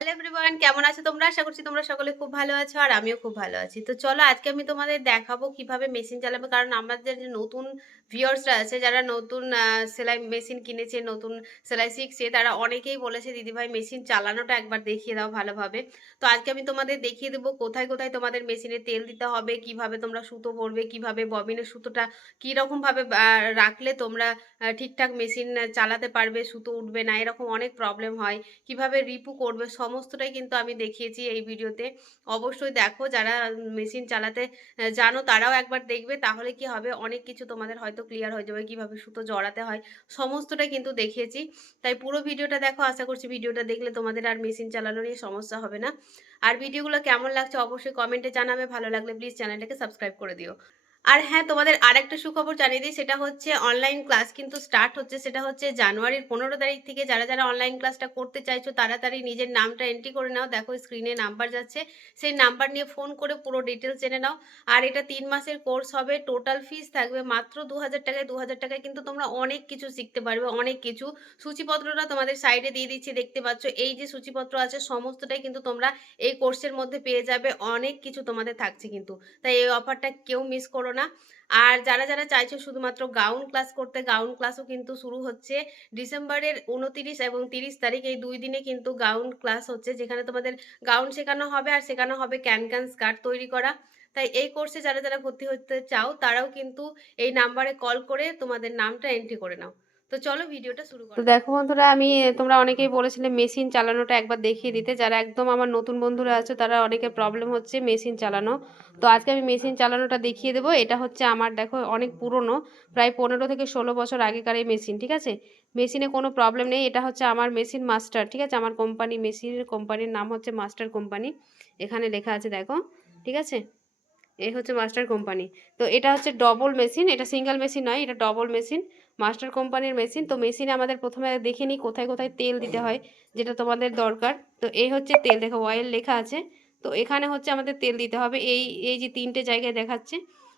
Hello everyone কেমন আছো তোমরা? আশা করছি তোমরা সকলে খুব ভালো আছো আর আমিও খুব ভালো আছি। তো চলো আজকে আমি তোমাদের দেখাবো কীভাবে মেশিন চালাবে। কারণ আমাদের যে নতুন ভিউয়ার্সরা আছে যারা নতুন সেলাই মেশিন কিনেছে, নতুন সেলাই শিখছে, তারা অনেকেই বলেছে, দিদিভাই, মেশিন চালানোটা একবার দেখিয়ে দাও ভালোভাবে। তো আজকে আমি তোমাদের দেখিয়ে দেবো কোথায় কোথায় তোমাদের মেশিনে তেল দিতে হবে, কীভাবে তোমরা সুতো পরবে, কীভাবে ববিনের সুতোটা কীরকমভাবে রাখলে তোমরা ঠিকঠাক মেশিন চালাতে পারবে, সুতো উঠবে না, এরকম অনেক প্রবলেম হয়। কীভাবে রিপু করবে, সমস্তটাই কিন্তু আমি দেখিয়েছি এই ভিডিওতে। অবশ্যই দেখো, যারা মেশিন চালাতে জানো, তারাও একবার দেখবে, তাহলে কি হবে? অনেক কিছু তোমাদের হয়তো ক্লিয়ার হয়ে যাবে কীভাবে সুতো জড়াতে হয়, সমস্তটা কিন্তু দেখিয়েছি। তাই পুরো ভিডিওটা দেখো, আশা করছি ভিডিওটা দেখলে তোমাদের আর মেশিন চালানো নিয়ে সমস্যা হবে না। আর ভিডিওগুলো কেমন লাগছে অবশ্যই কমেন্টে জানাবে, ভালো লাগলে প্লিজ চ্যানেলটাকে সাবস্ক্রাইব করে দিও। আর হ্যাঁ তোমাদের আরেকটা সুখবর জানিয়ে দিই, সেটা হচ্ছে অনলাইন ক্লাস কিন্তু স্টার্ট হচ্ছে, সেটা হচ্ছে জানুয়ারির পনেরো তারিখ থেকে যারা যারা অনলাইন ক্লাসটা করতে চাইছো, তাড়াতাড়ি নিজের নামটা এন্ট্রি করে নাও। দেখো স্ক্রিনে নাম্বার যাচ্ছে, সেই নাম্বার নিয়ে ফোন করে পুরো ডিটেলস জেনে নাও। আর এটা তিন মাসের কোর্স হবে টোটাল ফিস থাকবে মাত্র দু হাজার টাকায় দু হাজার টাকায় কিন্তু তোমরা অনেক কিছু শিখতে পারবে, অনেক কিছু। সূচিপত্রটা তোমাদের সাইডে দিয়ে দিচ্ছি, দেখতে পাচ্ছ, এই যে সূচিপত্র আছে, সমস্তটাই কিন্তু তোমরা এই কোর্সের মধ্যে পেয়ে যাবে, অনেক কিছু তোমাদের থাকছে কিন্তু। তাই এই অফারটা কেউ মিস করো না। আর যারা যারা চাইছো শুধুমাত্র গাউন ক্লাস করতে গাউন ক্লাসও কিন্তু শুরু হচ্ছে ডিসেম্বরের উনতিরিশ এবং তিরিশ তারিখ। এই দুই দিনে কিন্তু গাউন ক্লাস হচ্ছে, যেখানে তোমাদের গাউন শেখানো হবে আর শেখানো হবে ক্যান ক্যান স্কার্ট তৈরি করা। তাই এই কোর্সে যারা যারা ভর্তি হতে চাও, তারাও কিন্তু এই নাম্বারে কল করে তোমাদের নামটা এন্ট্রি করে নাও। তো চলো ভিডিওটা শুরু করো তো দেখো বন্ধুরা আমি তোমরা অনেকেই বলেছিলে মেশিন চালানোটা একবার দেখিয়ে দিতে। যারা একদম আমার নতুন বন্ধুরা আছো তারা অনেকের প্রবলেম হচ্ছে মেশিন চালানো। তো আজকে আমি মেশিন চালানোটা দেখিয়ে দেবো। এটা হচ্ছে আমার দেখো অনেক পুরনো প্রায় পনেরো থেকে ষোলো বছর আগেকার এই মেশিন ঠিক আছে? মেশিনে কোনো প্রবলেম নেই। এটা হচ্ছে আমার মেশিন মাস্টার ঠিক আছে? আমার কোম্পানি মেশিনের কোম্পানির নাম হচ্ছে মাস্টার কোম্পানি এখানে লেখা আছে দেখো ঠিক আছে? এই হচ্ছে মাস্টার কোম্পানি তো এটা হচ্ছে ডবল মেশিন এটা সিঙ্গেল মেশিন নয় এটা ডবল মেশিন মাস্টার কোম্পানির মেশিন। তো মেশিনে আমাদের প্রথমে দেখে নিই কোথায় কোথায় তেল দিতে হয়, যেটা তোমাদের দরকার। তো এই হচ্ছে তেল। দেখো অয়েল লেখা আছে। তো এখানে হচ্ছে আমাদের তেল দিতে হবে। এই এই যে তিনটে জায়গায় দেখাচ্ছে,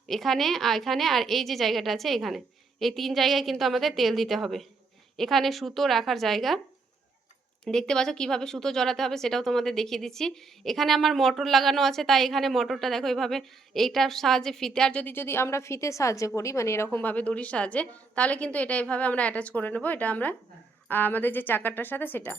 এখানে এখানে আর এই যে জায়গাটা আছে এখানে। এই তিন জায়গায় কিন্তু আমাদের তেল দিতে হবে। এখানে সুতো রাখার জায়গা। দেখতে পাচ্ছ কীভাবে সুতো জড়াতে হবে সেটাও তোমাদের দেখিয়ে দিচ্ছি। এখানে আমার মোটর লাগানো আছে, তাই এখানে মোটরটা দেখো এইভাবে এইটার সাহায্যে ফিতে, আর যদি যদি আমরা ফিতে সাহায্য করি মানে এরকমভাবে দড়ির সাহায্যে, তাহলে কিন্তু এটা এভাবে আমরা অ্যাটাচ করে নেব। এটা আমরা আমাদের যে চাকারটার সাথে সেটা,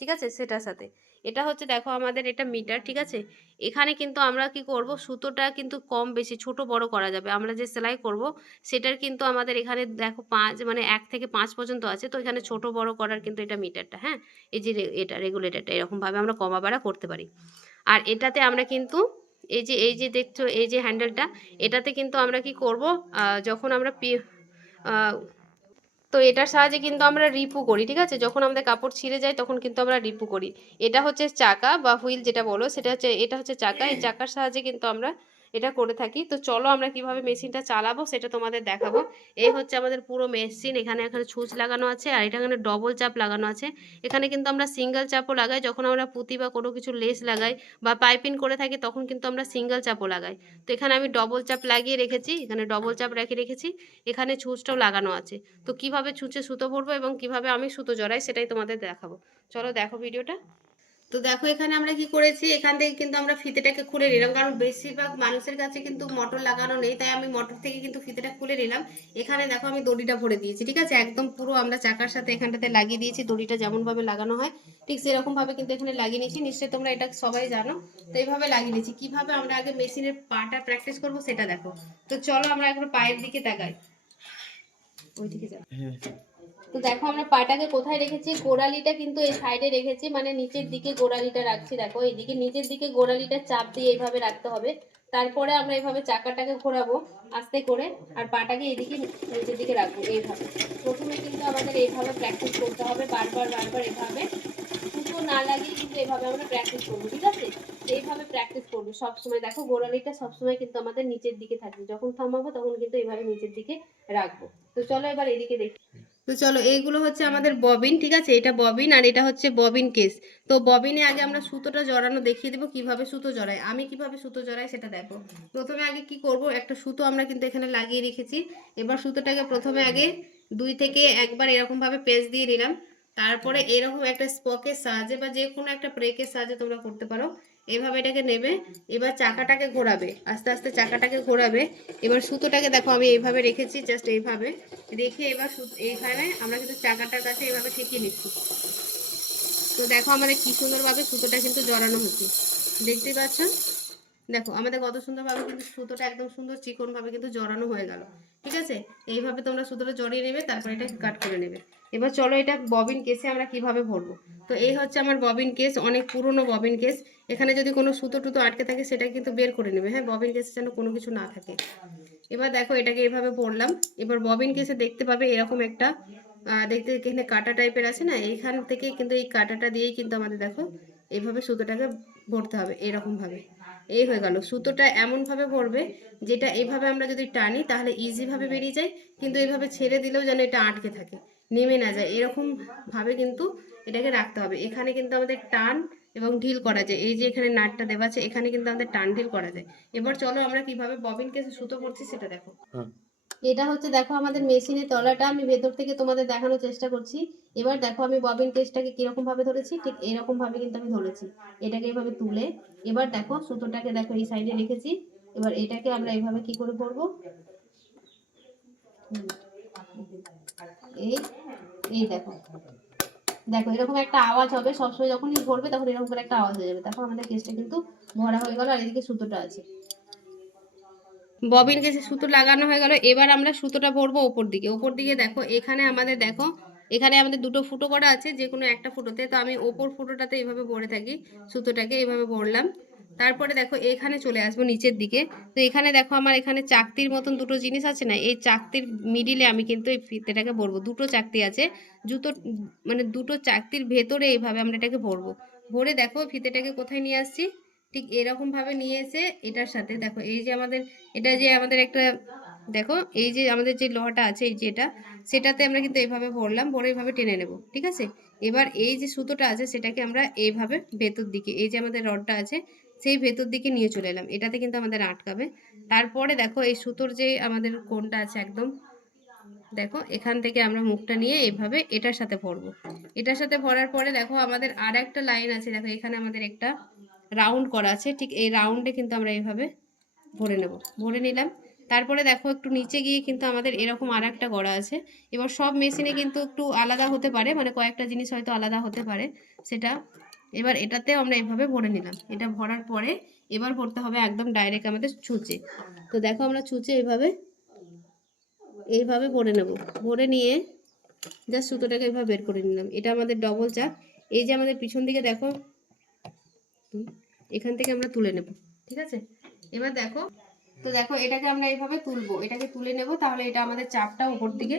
ঠিক আছে? সেটার সাথে। এটা হচ্ছে দেখো আমাদের এটা মিটার ঠিক আছে? এখানে কিন্তু আমরা কি করব? সুতোটা কিন্তু কম বেশি, ছোট বড় করা যাবে। আমরা যে সেলাই করব, সেটার কিন্তু আমাদের এখানে দেখো পাঁচ মানে এক থেকে পাঁচ পর্যন্ত আছে। তো এখানে ছোট বড় করার কিন্তু এটা মিটারটা হ্যাঁ? এই যে এটা রেগুলেটারটা এরকমভাবে আমরা কমা বাড়া করতে পারি। আর এটাতে আমরা কিন্তু এই যে এই যে দেখছ, এই যে হ্যান্ডেলটা এটাতে কিন্তু আমরা কি করব? যখন আমরা পি- তো এটার সাহায্যে কিন্তু আমরা রিপু করি, ঠিক আছে? যখন আমাদের কাপড় ছিঁড়ে যায় তখন কিন্তু আমরা রিপু করি। এটা হচ্ছে চাকা বা হুইল যেটা বলো, সেটা হচ্ছে, এটা হচ্ছে চাকা। এই চাকার সাহায্যে কিন্তু আমরা এটা করে থাকি। তো চলো আমরা কীভাবে মেশিনটা চালাবো সেটা তোমাদের দেখাবো। এই হচ্ছে আমাদের পুরো মেশিন। এখানে এখানে ছুঁচ লাগানো আছে আর এটা এখানে ডবল চাপ লাগানো আছে। এখানে কিন্তু আমরা সিঙ্গেল চাপও লাগাই। যখন আমরা পুঁতি বা কোনো কিছু লেস লাগাই বা পাইপিং করে থাকি তখন কিন্তু আমরা সিঙ্গেল চাপও লাগাই। তো এখানে আমি ডবল চাপ লাগিয়ে রেখেছি। এখানে ডবল চাপ রেখে রেখেছি। এখানে ছুঁচটাও লাগানো আছে। তো কীভাবে ছুঁচে সুতো ভরবো এবং কীভাবে আমি সুতো জড়াই সেটাই তোমাদের দেখাবো। চলো দেখো ভিডিওটা। তো দেখো, এখানে আমরা কি করেছি? এখান থেকে কিন্তু আমরা ফিতেটাকে খুলে নিলাম। কারণ বেশিরভাগ মানুষের কাছে কিন্তু মোটর লাগানো নেই, তাই আমি মোটর থেকে কিন্তু ফিতেটা খুলে নিলাম। এখানে দেখো, আমি দড়িটা ভরে দিয়েছি, ঠিক আছে? একদম পুরো আমরা চাকার সাথে এখানটাতে লাগিয়ে দিয়েছি, দড়িটা যেমন ভাবে লাগানো হয়, ঠিক সেরকম ভাবে কিন্তু এখানে লাগিয়ে নিয়েছি। নিশ্চয়ই তোমরা এটা সবাই জানো। তো এইভাবে লাগিয়ে নিয়েছি কীভাবে আমরা আগে মেশিনের পাটা প্র্যাকটিস করব সেটা দেখো। তো চলো আমরা একবার পায়ের দিকে তাকাই। ওই দিকে যাও তো দেখো আমরা পাটাকে কোথায় রেখেছি? গোড়ালিটা কিন্তু এই সাইডে রেখেছি মানে নিচের দিকে গোড়ালিটা রাখছি। দেখো, এইদিকে নিচের দিকে গোড়ালিটা চাপ দিয়ে এইভাবে রাখতে হবে। তারপরে আমরা এইভাবে চাকাটাকে ঘোরাবো আস্তে করে, আর পাটাকে এইদিকে নিচের দিকে রাখব এইভাবে। প্রথমে কিন্তু আমাদের এইভাবে প্র্যাকটিস করতে হবে, বারবার বারবার এভাবে। সুতো না লাগিয়ে কিন্তু এভাবে আমরা প্র্যাকটিস করব, ঠিক আছে? এইভাবে প্র্যাকটিস করব সবসময়। দেখো, গোড়ালিটা সবসময় কিন্তু আমাদের নিচের দিকে থাকবে যখন থামাবো তখন কিন্তু এইভাবে নিচের দিকে রাখব। তো চলো এবার এদিকে দেখি। তো চলো, এইগুলো হচ্ছে আমাদের ববিন, ঠিক আছে? এটা ববিন আর এটা হচ্ছে ববিন কেস। তো ববিনে আগে আমরা সুতোটা জড়ানো দেখিয়ে দেবো, কীভাবে সুতো জড়াই আমি কীভাবে সুতো জড়াই সেটা দেখো। প্রথমে আগে কি করব? একটা সুতো আমরা কিন্তু এখানে লাগিয়ে রেখেছি। এবার সুতোটাকে প্রথমে আগে দুই থেকে একবার এরকম ভাবে পেঁচ দিয়ে নিলাম। তারপরে এরকম একটা স্পকের সাহায্যে বা যে কোনো একটা ব্রেকের সাহায্যে তোমরা করতে পারো। এভাবে এটাকে নেবে, এবার চাকাটাকে ঘোরাবে, আস্তে আস্তে চাকাটাকে ঘোরাবে, এবার সুতোটাকে দেখো আমি এইভাবে রেখেছি জাস্ট এইভাবে, রেখে এবার এইখানে আমরা কিন্তু চাকাটার কাছে এইভাবে ঠেকিয়ে নিচ্ছি। তো দেখো আমাদের কি সুন্দরভাবে সুতোটা কিন্তু জড়ানো হচ্ছে। দেখতেই পাচ্ছ? দেখো আমাদের কত সুন্দরভাবে কিন্তু সুতোটা একদম সুন্দর চিকনভাবে কিন্তু জড়ানো হয়ে গেল। ঠিক আছে? এইভাবে তোমরা সুতোটা জড়িয়ে নেবে, তারপর এটা কাট করে নেবে। এবার চলো এটা ববিন কেসে আমরা কীভাবে ভরবো? তো এই হচ্ছে আমার ববিন কেস, অনেক পুরনো ববিন কেস। এখানে যদি কোনো সুতো টুতো আটকে থাকে সেটা কিন্তু বের করে নেবে। হ্যাঁ ববিন কেসে যেন কোনো কিছু না থাকে। এবার দেখো, এটাকে এভাবে পড়লাম এবার ববিন কেসে দেখতে পাবে এরকম একটা দেখতে এখানে কাটা টাইপের আছে না? এইখান থেকে কিন্তু এই কাটাটা দিয়েই কিন্তু আমাদের দেখো এইভাবে সুতোটাকে ভরতে হবে এরকমভাবে। এই হয়ে গেল। সুতোটা এমনভাবে ভরবে, যেটা এইভাবে আমরা যদি টানি, তাহলে ইজিভাবে বেরিয়ে যায়, কিন্তু এইভাবে ছেড়ে দিলেও যেন এটা আটকে থাকে, নেমে না যায়। এরকমভাবে কিন্তু এটাকে রাখতে হবে। এখানে কিন্তু আমাদের টান এবং ঢিল করা যায়। এই যে এখানে নাটটা দেওয়া আছে এখানে কিন্তু আমাদের টান ঢিল করা যায়। এবার চলো আমরা কীভাবে ববিন কেসে সুতো পড়ছি সেটা দেখো। এটা হচ্ছে দেখো আমাদের মেশিনের তলাটা আমি ভেতর থেকে তোমাদের দেখানোর চেষ্টা করছি। এবার দেখো আমি ববিন কেসটাকে কীরকম ভাবে ধরেছি ঠিক এরকম ভাবে কিন্তু আমি ধরেছি। এটাকে এভাবে তুলে এবার দেখো সুতোটাকে দেখো এই সাইডে রেখেছি। এবার এটাকে আমরা এইভাবে কি করে পরবো। এই এই দেখো। দেখো, এরকম একটা আওয়াজ হবে, সবসময় যখনই ভরবে তখন এরকম করে একটা আওয়াজ হয়ে যাবে। তখন আমাদের কেসটা কিন্তু ভরা হয়ে গেল আর এদিকে সুতোটা আছে। ববিন কেসে সুতো লাগানো হয়ে গেল, এবার আমরা সুতোটা ভরবো ওপর দিকে। ওপর দিকে দেখো, এখানে আমাদের দেখো, এখানে আমাদের দুটো ফুটো করা আছে যে কোনো একটা ফুটোতে। তো আমি ওপর ফুটোটাতে এভাবে ভরে থাকি, সুতোটাকে এভাবে ভরলাম। তারপরে দেখো এখানে চলে আসব নিচের দিকে। তো এখানে দেখো আমার এখানে চাকতির মতন দুটো জিনিস আছে না, এই চাকতির মিডিলে আমি কিন্তু এই ফিতেটাকে ভরবো। দুটো চাকতি আছে, জুতো মানে দুটো চাকতির ভেতরে এইভাবে আমরা এটাকে ভরবো। ভরে দেখো ফিতেটাকে কোথায় নিয়ে আসছি? ঠিক এরকম ভাবে নিয়ে এসে এটার সাথে দেখো, এই যে আমাদের, এটা যে আমাদের একটা, দেখো এই যে আমাদের যে লোহাটা আছে, এই যে এটা, সেটাতে আমরা কিন্তু এইভাবে ভরলাম, ভরে এইভাবে টেনে নেব, ঠিক আছে? এবার এই যে সুতোটা আছে, সেটাকে আমরা এইভাবে ভেতর দিকে, এই যে আমাদের রডটা আছে, সেই ভেতর দিকে নিয়ে চলে এলাম। এটাতে কিন্তু আমাদের আটকাবে। তারপরে দেখো এই সুতোর যে আমাদের কোনটা আছে একদম, দেখো, এখান থেকে আমরা মুখটা নিয়ে এভাবে এটার সাথে ভরবো। এটার সাথে ভরার পরে দেখো আমাদের আর একটা লাইন আছে, দেখো এখানে আমাদের একটা রাউন্ড করা আছে, ঠিক এই রাউন্ডে কিন্তু আমরা এইভাবে ভরে নেব। ভরে নিলাম তারপরে দেখো একটু নিচে গিয়ে কিন্তু আমাদের এরকম আর একটা গড়া আছে। এবার সব মেশিনে কিন্তু একটু আলাদা হতে পারে মানে কয়েকটা জিনিস হয়তো আলাদা হতে পারে সেটা। এবার এটাতেও আমরা এভাবে ভরে নিলাম। এটা ভরার পরে এবার ভরতে হবে একদম ডাইরেক্ট আমাদের ছুঁচে। তো দেখো আমরা ছুঁচে এভাবে, এইভাবে ভরে নেব। ভরে নিয়ে জাস্ট সুতোটাকে এভাবে বের করে নিলাম। এটা আমাদের ডবল চাক এই যে আমাদের পিছন দিকে দেখো এখান থেকে আমরা তুলে নেব, ঠিক আছে? এবার দেখো তো দেখো, এটাকে আমরা এইভাবে তুলবো। এটাকে তুলে নেব, তাহলে এটা আমাদের চাপটা উপর দিকে,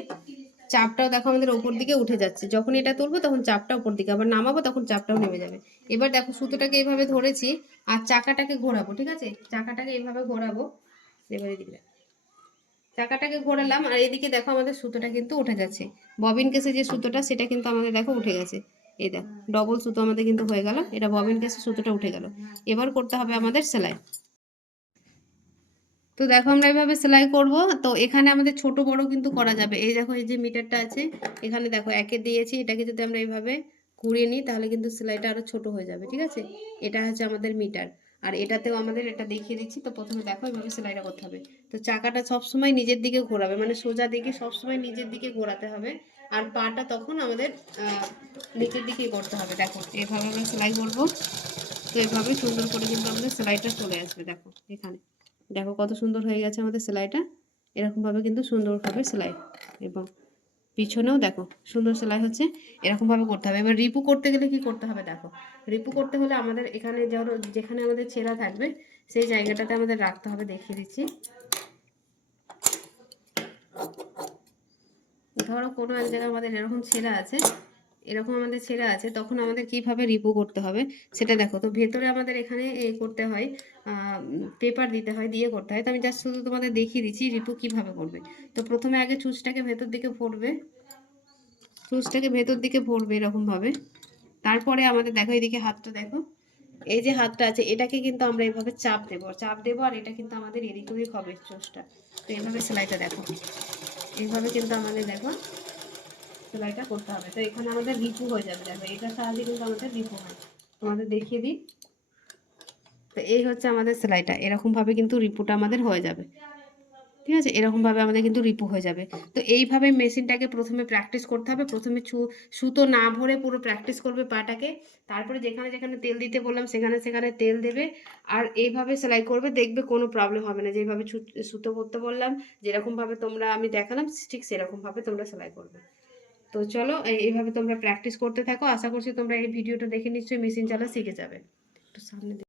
চাপটাও দেখো আমাদের উপর দিকে উঠে যাচ্ছে। যখন এটা তুলবো, তখন চাপটা উপর দিকে, আবার নামাবো, তখন চাপটাও নেমে যাবে। এবার দেখো, সুতোটাকে এইভাবে ধরেছি আর চাকাটাকে ঘোরাবো, ঠিক আছে? চাকাটাকে এইভাবে ঘোরাবো। এবারে দেখো। চাকাটাকে ঘোরালাম আর এদিকে দেখো, আমাদের সুতোটা কিন্তু উঠে যাচ্ছে। ববিন কেসে যে সুতোটা, সেটা কিন্তু আমাদের দেখো উঠে গেছে। এই দেখো ডবল সুতো আমাদের কিন্তু হয়ে গেল। এটা ববিন কেসে সুতোটা উঠে গেল। এবার করতে হবে আমাদের সেলাই। তো দেখো আমরা এভাবে সেলাই করব। তো এখানে আমাদের ছোট বড় কিন্তু করা যাবে। এই দেখো, এই যে মিটারটা আছে, এখানে দেখো একে দিয়েছি। এটাকে যদি আমরা এইভাবে ঘুরিয়ে নিই, তাহলে কিন্তু সেলাইটা আরও ছোট হয়ে যাবে, ঠিক আছে? এটা হচ্ছে আমাদের মিটার। আর এটাতেও আমাদের এটা দেখিয়ে দিচ্ছি। তো প্রথমে দেখো এভাবে সেলাইটা করতে হবে। তো চাকাটা সবসময় নিজের দিকে ঘোরাবে মানে সোজা দিকে সবসময় নিজের দিকে ঘোরাতে হবে। আর পাটা তখন আমাদের নিচের দিকেই করতে হবে। দেখো, এভাবে আমরা সেলাই করব। তো এভাবে সুন্দর করে কিন্তু আমাদের সেলাইটা চলে আসবে, দেখো, এখানে। দেখো কত সুন্দর হয়ে গেছে আমাদের সেলাইটা। এরকমভাবে কিন্তু সুন্দরভাবে সেলাই। এবং পিছনেও দেখো সুন্দর সেলাই হচ্ছে, এরকমভাবে করতে হবে। এবার রিপু করতে গেলে কি করতে হবে দেখো? রিপু করতে হলে আমাদের এখানে ধরো যেখানে আমাদের ছেঁড়া থাকবে, সেই জায়গাটাতে আমাদের রাখতে হবে, দেখিয়ে দিচ্ছি। ধরো কোনো এক জায়গায় আমাদের এরকম ছেঁড়া আছে এরকম আমাদের ছেঁড়া আছে, তখন আমাদের কীভাবে রিপু করতে হবে সেটা দেখো। তো ভেতরে আমাদের এখানে এ করতে হয় পেপার দিতে হয়, দিয়ে করতে হয়। তো আমি জাস্ট শুধু তোমাদের দেখিয়ে দিচ্ছি রিপু কীভাবে করবে। তো প্রথমে আগে চুচটাকে ভেতর দিকে ভরবে চুচটাকে ভেতর দিকে ভরবে এরকম ভাবে তারপরে আমাদের দেখো, এদিকে হাতটা দেখো, এই যে হাতটা আছে, এটাকে কিন্তু আমরা এইভাবে চাপ দেবো। চাপ দেবো আর এটা কিন্তু আমাদের এদিক ওদিক হবে চোষটা। তো এইভাবে সেলাইটা দেখো। এইভাবে কিন্তু আমাদের দেখো সেলাইটা করতে হবে। তো এখানে আমাদের রিপু হয়ে যাবে। দেখো এটার সাহায্যে কিন্তু আমাদের রিপু হয়। তোমাদের দেখিয়ে দিই। তো এই হচ্ছে আমাদের সেলাইটা। এরকমভাবে কিন্তু রিপুটা আমাদের হয়ে যাবে। ঠিক আছে? এরকমভাবে আমাদের কিন্তু রিপু হয়ে যাবে। তো এইভাবে মেশিনটাকে প্রথমে প্র্যাকটিস করতে হবে। প্রথমে ছু, সুতো না ভরে পুরো প্র্যাকটিস করবে পাটাকে। তারপরে যেখানে যেখানে তেল দিতে বললাম, সেখানে সেখানে তেল দেবে। আর এইভাবে সেলাই করবে। দেখবে কোনো প্রবলেম হবে না। যেভাবে সুতো করতে বললাম, যেরকমভাবে তোমরা আমি দেখালাম, ঠিক সেরকমভাবে তোমরা সেলাই করবে। তো চলো এই- এইভাবে তোমরা প্র্যাকটিস করতে থাকো। আশা করছি তোমরা এই ভিডিওটা দেখে নিশ্চয়ই মেশিন চালা শিখে যাবে। একটু সামনে